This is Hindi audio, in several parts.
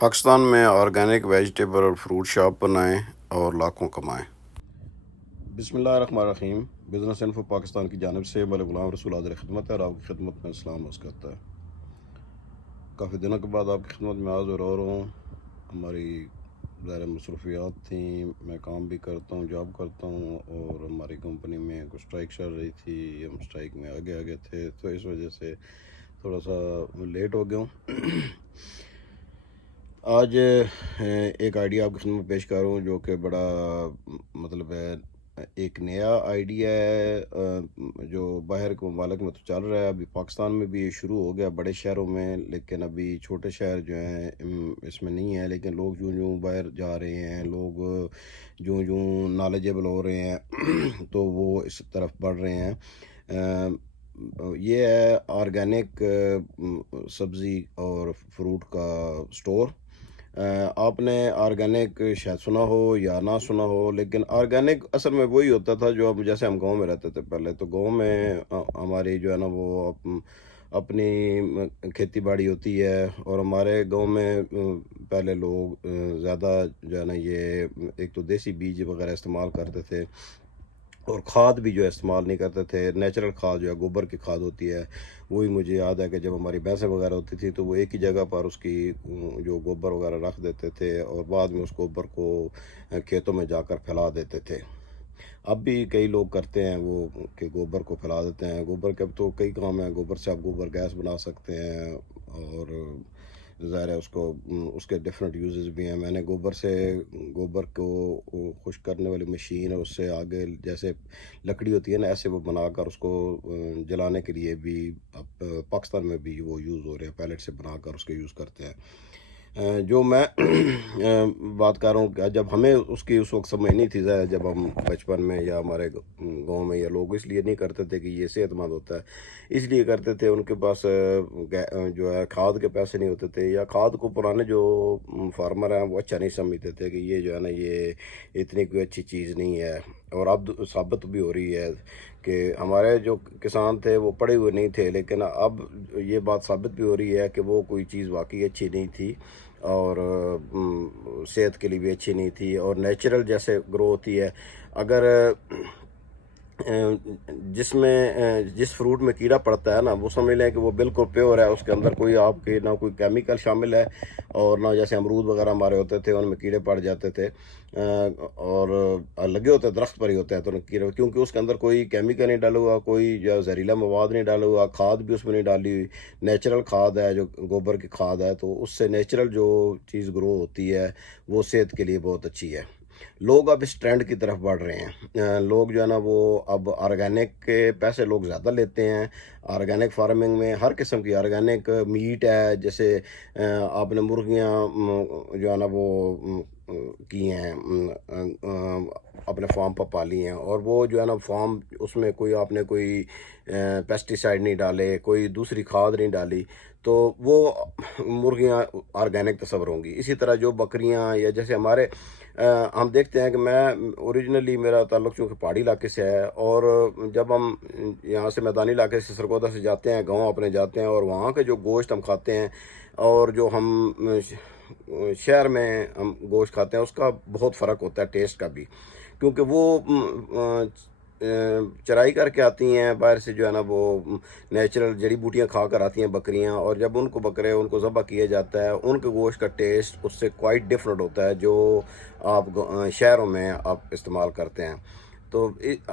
पाकिस्तान में ऑर्गेनिक वेजिटेबल और फ्रूट शॉप बनाएं और लाखों कमाएं। बिस्मिल्लाहिर्रहमानिर्रहीम। बिज़नेस इन्फो पाकिस्तान की जानिब से मैं ग़ुलाम रसूल हाज़िर खिदमत है और आपकी खिदमत में सलाम अर्ज़ करता है। काफ़ी दिनों के बाद आपकी खिदमत में हाज़िर हो रहा हूँ। हमारी ज़ाहिर मसरूफियात थी, मैं काम भी करता हूँ, जॉब करता हूँ और हमारी कंपनी में कुछ स्ट्राइक चल रही थी, हम स्ट्राइक में आगे आगे थे, तो इस वजह से थोड़ा सा लेट हो गया हूँ। आज एक आइडिया आपकी खिदमत में पेश कर रहा हूँ जो कि बड़ा मतलब है, एक नया आइडिया है जो बाहर के ममालिक में तो चल रहा है। अभी पाकिस्तान में भी ये शुरू हो गया बड़े शहरों में, लेकिन अभी छोटे शहर जो हैं इसमें नहीं है। लेकिन लोग यूँ यूँ बाहर जा रहे हैं, लोग यूँ यूँ नॉलेजेबल हो रहे हैं तो वो इस तरफ बढ़ रहे हैं। ये है ऑर्गेनिक सब्ज़ी और फ्रूट का स्टोर। आपने ऑर्गेनिक शायद सुना हो या ना सुना हो, लेकिन ऑर्गेनिक असल में वही होता था जो अब जैसे हम गांव में रहते थे पहले। तो गांव में हमारी जो है ना वो अपनी खेती बाड़ी होती है और हमारे गांव में पहले लोग ज़्यादा जो है ना ये एक तो देसी बीज वगैरह इस्तेमाल करते थे और खाद भी जो है इस्तेमाल नहीं करते थे। नेचुरल खाद जो है गोबर की खाद होती है, वही मुझे याद है कि जब हमारी भैंसें वगैरह होती थी तो वो एक ही जगह पर उसकी जो गोबर वगैरह रख देते थे और बाद में उस गोबर को खेतों में जाकर फैला देते थे। अब भी कई लोग करते हैं वो कि गोबर को फैला देते हैं। गोबर के अब तो कई काम हैं, गोबर से आप गोबर गैस बना सकते हैं और ज़ाहिर है उसको उसके डिफरेंट यूजेस भी हैं। मैंने गोबर को खुश्क करने वाली मशीन है, उससे आगे जैसे लकड़ी होती है ना, ऐसे वो बनाकर उसको जलाने के लिए भी अब पाकिस्तान में भी वो यूज़ हो रहे हैं, पैलेट से बनाकर उसके यूज़ करते हैं। जो मैं बात कर रहा हूँ कि जब हमें उसकी उस वक्त समझ नहीं थी, ज़रा जब हम बचपन में या हमारे गांव में, या लोग इसलिए नहीं करते थे कि ये सेहतमंद होता है, इसलिए करते थे उनके पास जो है खाद के पैसे नहीं होते थे, या खाद को पुराने जो फार्मर हैं वो अच्छा नहीं समझते थे कि ये जो है ना ये इतनी कोई अच्छी चीज़ नहीं है। और अब साबित भी हो रही है कि हमारे जो किसान थे वो पढ़े हुए नहीं थे, लेकिन अब ये बात साबित भी हो रही है कि वो कोई चीज़ वाकई अच्छी नहीं थी और सेहत के लिए भी अच्छी नहीं थी और नेचुरल जैसे ग्रो होती है। अगर जिस फ्रूट में कीड़ा पड़ता है ना, वो समझ लें कि वो बिल्कुल प्योर है, उसके अंदर कोई आपके ना कोई केमिकल शामिल है और ना जैसे अमरूद वगैरह हमारे होते थे उनमें कीड़े पड़ जाते थे और लगे होते दरख्त पर ही होते हैं तो कीड़े, क्योंकि उसके अंदर कोई केमिकल नहीं डाला हुआ, कोई जो जहरीला मवाद नहीं डाला हुआ, खाद भी उसमें नहीं डाली हुई, नेचुरल खाद है जो गोबर की खाद है, तो उससे नेचुरल जो चीज़ ग्रो होती है वो सेहत के लिए बहुत अच्छी है। लोग अब इस ट्रेंड की तरफ बढ़ रहे हैं। लोग जो है ना वो अब ऑर्गेनिक के पैसे लोग ज़्यादा लेते हैं। ऑर्गेनिक फार्मिंग में हर किस्म की ऑर्गेनिक मीट है, जैसे आपने मुर्गियाँ जो है ना वो की हैं, अपने फार्म पर पाली हैं और वो जो है ना फार्म उसमें कोई आपने कोई पेस्टिसाइड नहीं डाले, कोई दूसरी खाद नहीं डाली, तो वो मुर्गियाँ ऑर्गेनिक तस्वर होंगी। इसी तरह जो बकरियाँ या जैसे हमारे हम देखते हैं कि मैं ओरिजिनली मेरा ताल्लुक चूँकि पहाड़ी इलाके से है और जब हम यहाँ से मैदानी इलाके से सरगोदा से जाते हैं गांव अपने जाते हैं और वहाँ के जो गोश्त हम खाते हैं और जो हम शहर में हम गोश्त खाते हैं उसका बहुत फ़र्क होता है टेस्ट का भी, क्योंकि वो चराई करके आती हैं बाहर से, जो है ना वो नेचुरल जड़ी बूटियाँ खा कर आती हैं बकरियाँ, और जब उनको ज़बह किया जाता है उनके गोश्त का टेस्ट उससे क्वाइट डिफरेंट होता है जो आप शहरों में आप इस्तेमाल करते हैं। तो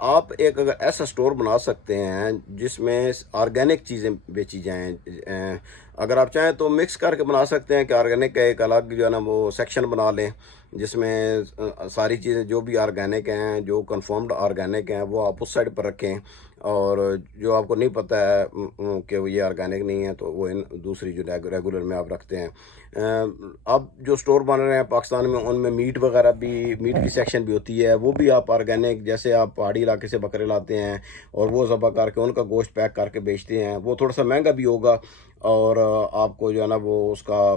आप एक अगर ऐसा स्टोर बना सकते हैं जिसमें ऑर्गेनिक चीज़ें बेची जाएं। अगर आप चाहें तो मिक्स करके बना सकते हैं कि ऑर्गेनिक का एक अलग जो है ना वो सेक्शन बना लें जिसमें सारी चीज़ें जो भी ऑर्गेनिक हैं, जो कंफर्म्ड ऑर्गेनिक हैं, वो आप उस साइड पर रखें, और जो आपको नहीं पता है कि वो ये ऑर्गेनिक नहीं है तो वो इन दूसरी जो रेगुलर में आप रखते हैं। अब जो स्टोर बन रहे हैं पाकिस्तान में उनमें मीट की सेक्शन भी होती है, वो भी आप ऑर्गेनिक, जैसे आप पहाड़ी इलाके से बकरे लाते हैं और वो ज़बह करके उनका गोश्त पैक करके बेचते हैं, वो थोड़ा सा महंगा भी होगा और आपको जो है ना वो उसका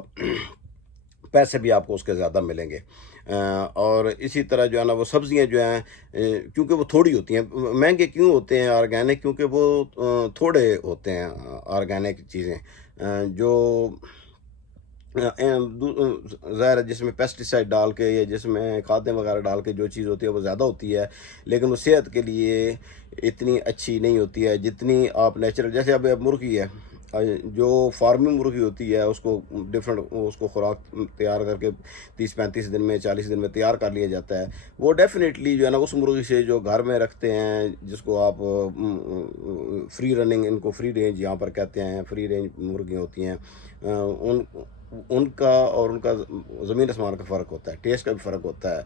पैसे भी आपको उसके ज़्यादा मिलेंगे। और इसी तरह जो है ना वो सब्ज़ियाँ जो हैं क्योंकि वो थोड़ी होती हैं, महंगे क्यों होते हैं ऑर्गेनिक, क्योंकि वो थोड़े होते हैं ऑर्गेनिक चीज़ें जो ज़ाहिर है जिसमें पेस्टिसाइड डाल के या जिसमें खादें वगैरह डाल के जो चीज़ होती है वो ज़्यादा होती है, लेकिन वो सेहत के लिए इतनी अच्छी नहीं होती है जितनी आप नेचुरल, जैसे अब मुर्गी है, जो फार्मिंग मुर्गी होती है उसको डिफरेंट उसको खुराक तैयार करके 30-35 दिन में 40 दिन में तैयार कर लिया जाता है। वो डेफिनेटली जो है ना उस मुर्गी से जो घर में रखते हैं, जिसको आप फ्री रनिंग, इनको फ्री रेंज यहाँ पर कहते हैं, फ्री रेंज मुर्गियाँ होती हैं, उन उनका और उनका ज़मीन आसमान का फ़र्क होता है, टेस्ट का भी फ़र्क होता है।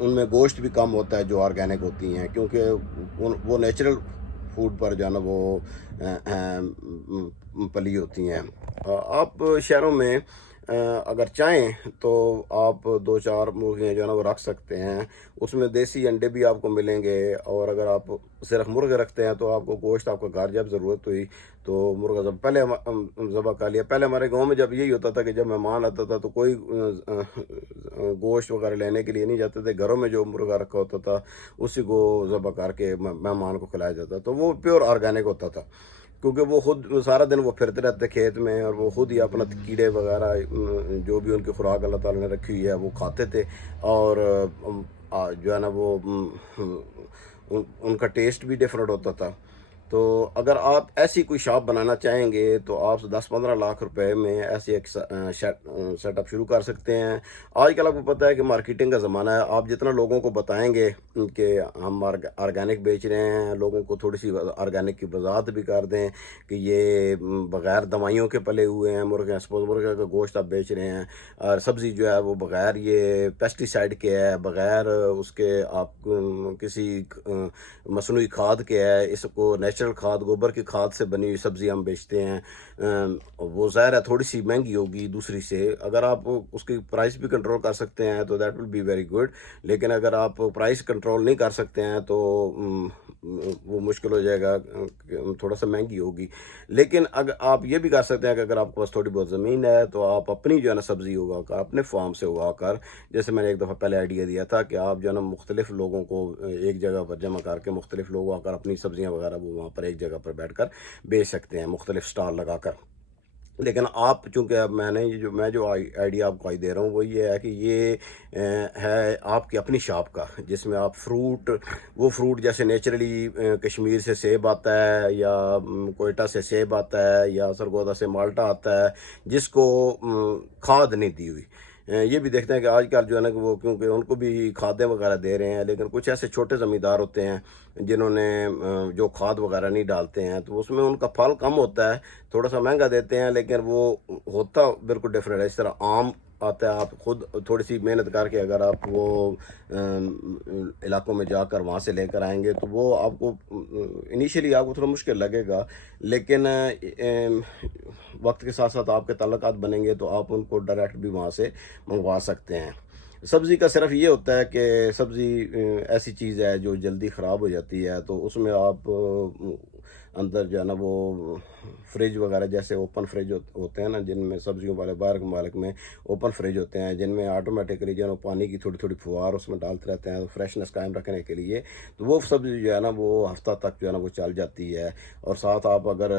उनमें गोश्त भी कम होता है जो ऑर्गेनिक होती हैं, क्योंकि वो नेचुरल फूड पर जो है ना वो पली होती हैं। आप शहरों में अगर चाहें तो आप 2-4 मुर्गियाँ जो है ना वो रख सकते हैं, उसमें देसी अंडे भी आपको मिलेंगे। और अगर आप सिर्फ मुर्गे रखते हैं तो आपको गोश्त आपका घर जब ज़रूरत हुई तो मुर्गा जब पहले ज़बह कर लिया। पहले हमारे गांव में जब यही होता था कि जब मेहमान आता था तो कोई गोश्त वगैरह लेने के लिए नहीं जाते थे, घरों में जो मुर्गा रखा होता था उसी को ज़बह करके मेहमान को खिलाया जाता, तो वो प्योर ऑर्गेनिक होता था। क्योंकि वो खुद सारा दिन वो फिरते रहते खेत में और वो खुद ही अपना कीड़े वगैरह जो भी उनकी खुराक अल्लाह ताला ने रखी हुई है वो खाते थे। और जो है ना वो उनका टेस्ट भी डिफरेंट होता था। तो अगर आप ऐसी कोई शॉप बनाना चाहेंगे तो आप 10-15 लाख रुपए में ऐसी एक सेटअप शुरू कर सकते हैं। आजकल आपको पता है कि मार्केटिंग का ज़माना है, आप जितना लोगों को बताएंगे कि हम ऑर्गेनिक बेच रहे हैं, लोगों को थोड़ी सी ऑर्गेनिक की वजाहत भी कर दें कि ये बग़ैर दवाइयों के पले हुए हैं मुर्गे, सपोज मुर्गे का गोश्त आप बेच रहे हैं और सब्ज़ी जो है वो बग़ैर ये पेस्टिसाइड के है, बग़ैर उसके आप किसी मसनूई खाद के है, इसको नेचुरल खाद गोबर की खाद से बनी हुई सब्ज़ी हम बेचते हैं। वो ज़ाहिर है थोड़ी सी महंगी होगी दूसरी से, अगर आप उसकी प्राइस भी कंट्रोल कर सकते हैं तो that will be very good. लेकिन अगर आप प्राइस कंट्रोल नहीं कर सकते हैं तो वो मुश्किल हो जाएगा, थोड़ा सा महंगी होगी। लेकिन अगर आप ये भी कर सकते हैं कि अगर आपके पास थोड़ी बहुत ज़मीन है तो आप अपनी जो है ना सब्ज़ी उगा कर, अपने फार्म से उगा कर, जैसे मैंने एक दफ़ा पहले आइडिया दिया था कि आप जो है ना मुख्तलिफ लोगों को एक जगह पर जमा करके मुख्तलिफ लोग आकर अपनी सब्ज़ियाँ वगैरह वो वहाँ पर एक जगह पर बैठ कर बेच सकते हैं मुख्तलिफ स्टॉल लगा कर। लेकिन आप चूँकि अब मैं जो आइडिया आपको दे रहा हूँ वो ये है कि ये है आपकी अपनी शॉप का, जिसमें आप वो फ्रूट जैसे नेचुरली कश्मीर से सेब आता है या कोयटा से सेब आता है या सरगोदा से माल्टा आता है, जिसको खाद नहीं दी हुई। ये भी देखते हैं कि आजकल जो है ना कि वो क्योंकि उनको भी खादें वगैरह दे रहे हैं, लेकिन कुछ ऐसे छोटे ज़मींदार होते हैं जिन्होंने जो खाद वगैरह नहीं डालते हैं तो उसमें उनका फल कम होता है, थोड़ा सा महंगा देते हैं, लेकिन वो होता बिल्कुल डिफरेंट है। इस तरह आम आता है, आप खुद थोड़ी सी मेहनत करके अगर आप वो इलाकों में जाकर वहाँ से लेकर आएंगे तो वो आपको इनिशियली आपको थोड़ा मुश्किल लगेगा, लेकिन वक्त के साथ साथ आपके ताल्लुकात बनेंगे तो आप उनको डायरेक्ट भी वहाँ से मंगवा सकते हैं। सब्ज़ी का सिर्फ ये होता है कि सब्ज़ी ऐसी चीज़ है जो जल्दी ख़राब हो जाती है, तो उसमें आप अंदर जो है ना वो फ्रिज वगैरह जैसे ओपन फ्रिज होते हैं ना, जिनमें सब्जियों वाले बाहर के मालिक में ओपन फ्रिज होते हैं जिनमें ऑटोमेटिकली जो है पानी की थोड़ी थोड़ी फुहार उसमें डालते रहते हैं तो फ्रेशनेस कायम रखने के लिए, तो वो सब्ज़ी जो है ना वो हफ्ता तक जो है ना वो चल जाती है। और साथ आप अगर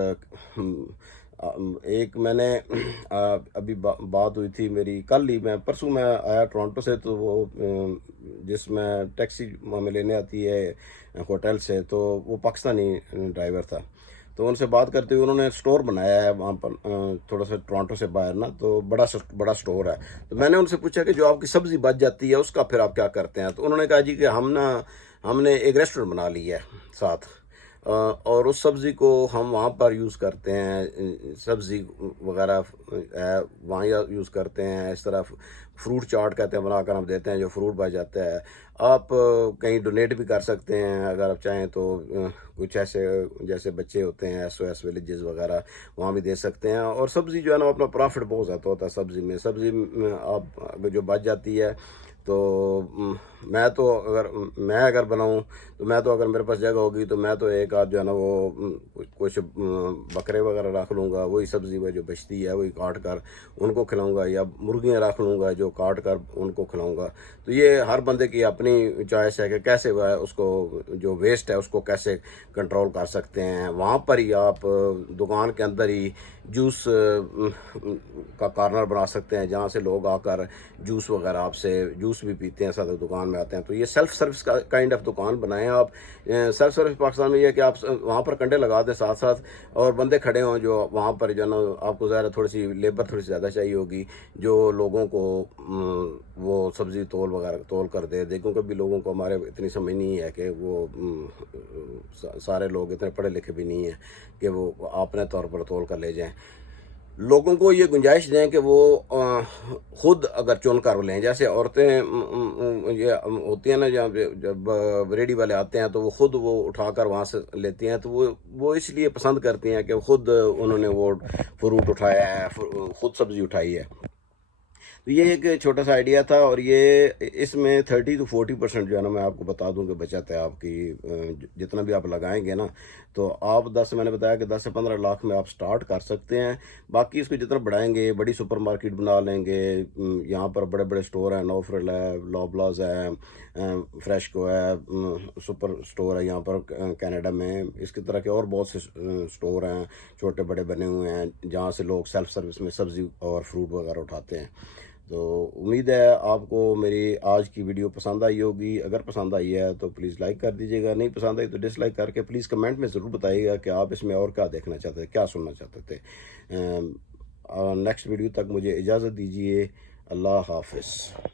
एक मैंने अभी बात हुई थी मेरी कल ही, मैं परसों मैं आया टोरंटो से, तो वो जिसमें टैक्सी हमें लेने आती है होटल से, तो वो पाकिस्तानी ड्राइवर था। तो उनसे बात करते हुए उन्होंने स्टोर बनाया है वहाँ पर थोड़ा सा टोरंटो से बाहर ना, तो बड़ा स्टोर है। तो मैंने उनसे पूछा कि जो आपकी सब्ज़ी बच जाती है उसका फिर आप क्या करते हैं, तो उन्होंने कहा जी कि हमने एक रेस्टोरेंट बना लिया है साथ, और उस सब्ज़ी को हम वहाँ पर यूज़ करते हैं, सब्ज़ी वगैरह है वहाँ यूज़ करते हैं। इस तरह फ्रूट चाट कहते हैं बनाकर हम देते हैं, जो फ्रूट बच जाता है आप कहीं डोनेट भी कर सकते हैं अगर आप चाहें तो। कुछ ऐसे जैसे बच्चे होते हैं SOS विलेजेस वगैरह, वहाँ भी दे सकते हैं। और सब्ज़ी जो है ना अपना प्रॉफिट बहुत ज़्यादा होता है सब्ज़ी में आप अगर जो बच जाती है तो मैं अगर बनाऊँ तो मैं तो, अगर मेरे पास जगह होगी तो मैं तो एक आध जो है ना वो कुछ बकरे वगैरह रख लूँगा, वही सब्ज़ी वो जो बचती है वही काट कर उनको खिलाऊँगा, या मुर्गियाँ रख लूँगा जो काट कर उनको खिलाऊँगा। तो ये हर बंदे की अपनी चॉइस है कि कैसे वह उसको जो वेस्ट है उसको कैसे कंट्रोल कर सकते हैं। वहाँ पर ही आप दुकान के अंदर ही जूस का कॉर्नर बना सकते हैं, जहाँ से लोग आकर जूस वगैरह आपसे जूस भी पीते हैं, साथ दुकान में आते हैं। तो ये सेल्फ सर्विस का काइंड ऑफ दुकान बनाएं आप। सेल्फ सर्विस पाकिस्तान में ये है कि आप वहाँ पर कंडे लगा दें साथ साथ, और बंदे खड़े हों जो वहाँ पर जो है ना, आपको ज़्यादा थोड़ी सी लेबर थोड़ी सी ज़्यादा चाहिए होगी, जो लोगों को वो सब्ज़ी तोल वगैरह तोल कर दे। देखो कभी लोगों को हमारे इतनी समझ नहीं है कि वो सारे लोग इतने पढ़े लिखे भी नहीं हैं कि वो अपने तौर पर तोल कर ले जाएं। लोगों को ये गुंजाइश दें कि वो खुद अगर चुन कर लें। जैसे औरतें ये होती हैं ना, जहाँ पे जब रेडी वाले आते हैं तो वो खुद वो उठाकर वहाँ से लेती हैं, तो वो इसलिए पसंद करती हैं कि खुद उन्होंने वो फ्रूट उठाया है, खुद सब्ज़ी उठाई है। तो ये एक छोटा सा आइडिया था, और ये इसमें 30 to 40% जो है ना, मैं आपको बता दूं कि बचत है आपकी। जितना भी आप लगाएंगे ना, तो आप 10, मैंने बताया कि 10 से 15 लाख में आप स्टार्ट कर सकते हैं। बाकी इसको जितना बढ़ाएंगे, बड़ी सुपर मार्केट बना लेंगे। यहाँ पर बड़े बड़े स्टोर हैं, नोफ्रिल है, लॉबलाज है, फ्रेशको है, सुपर स्टोर है यहाँ पर कनाडा में। इसकी तरह के और बहुत से स्टोर हैं छोटे बड़े बने हुए हैं, जहाँ से लोग सेल्फ सर्विस में सब्ज़ी और फ्रूट वगैरह उठाते हैं। तो उम्मीद है आपको मेरी आज की वीडियो पसंद आई होगी। अगर पसंद आई है तो प्लीज़ लाइक कर दीजिएगा, नहीं पसंद आई तो डिसलाइक करके प्लीज़ कमेंट में ज़रूर बताइएगा कि आप इसमें और क्या देखना चाहते थे, क्या सुनना चाहते थे। नेक्स्ट वीडियो तक मुझे इजाज़त दीजिए। अल्लाह हाफ़िज़।